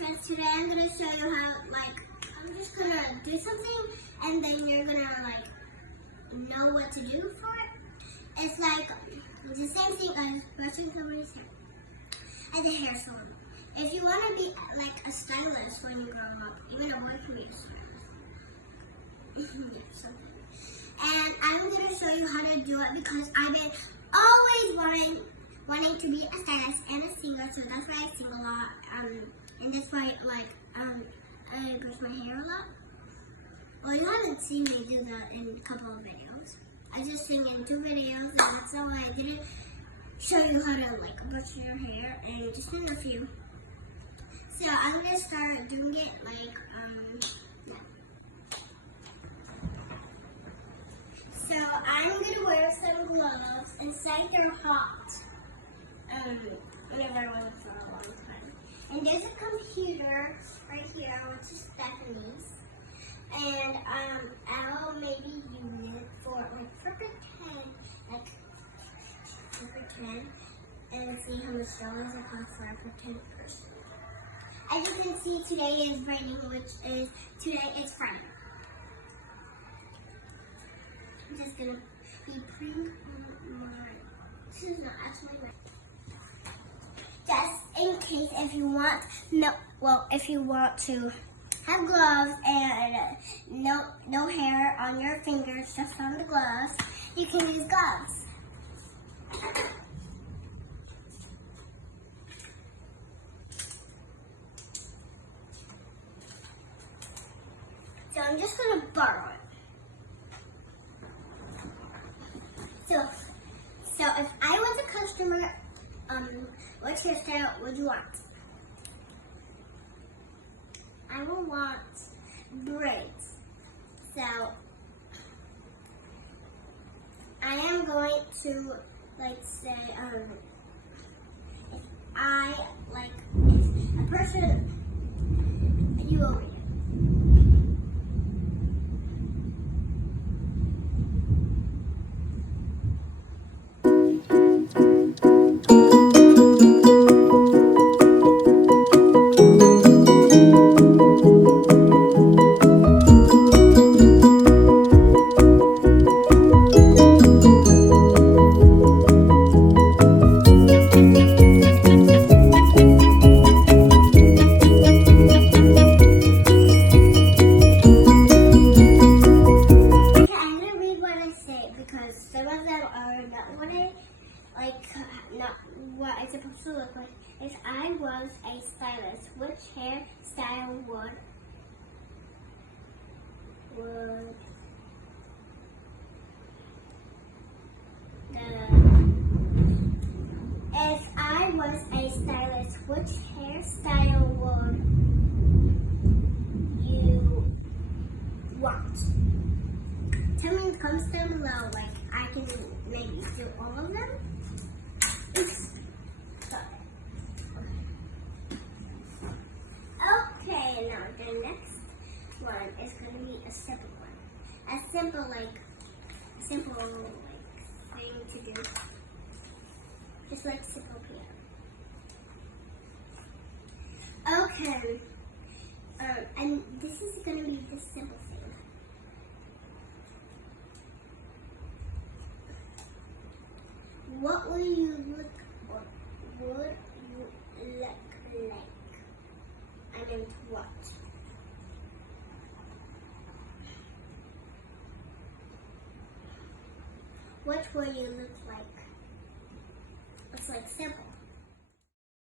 friends, today I'm gonna show you how, I'm just gonna do something and then you're gonna, know what to do for it. It's the same thing as brushing somebody's hair at the hair salon. If you wanna be, a stylist when you grow up, even a boy can be a stylist. And I'm gonna show you how to do it because I've been always wanting to be a stylist and a singer, so that's why I sing a lot. And that's why I brush my hair a lot. Well, you haven't seen me do that in a couple of videos. I just sing in 2 videos, and that's why I didn't show you how to brush your hair, and just in a few. So I'm gonna start doing it yeah. So I'm gonna wear some gloves inside they're hot. Whenever I was for a long time. And there's a computer right here, which is Stephanie's. And I'll maybe use it for pretend, and see how much dollars it costs for a pretend person. As you can see, today is raining, today is Friday. I'm just gonna be putting on this is not actually my. Just in case if you want to have gloves and no hair on your fingers, just on the gloves, you can use gloves. So I'm just gonna borrow it. So if I was a customer, what hairstyle would you want? I will want braids. So I am going to say if a person you over here. Because some of them are not what it's supposed to look like. If I was a stylist, which hairstyle would if I was a stylist, which hairstyle would you want? Tell me in the comments down below, I can maybe do all of them. Okay, now the next one is going to be a simple one. A simple thing to do. Just like simple piano. Okay, and this is going to be the simple thing. What will you look like? I meant what? What will you look like? It's simple.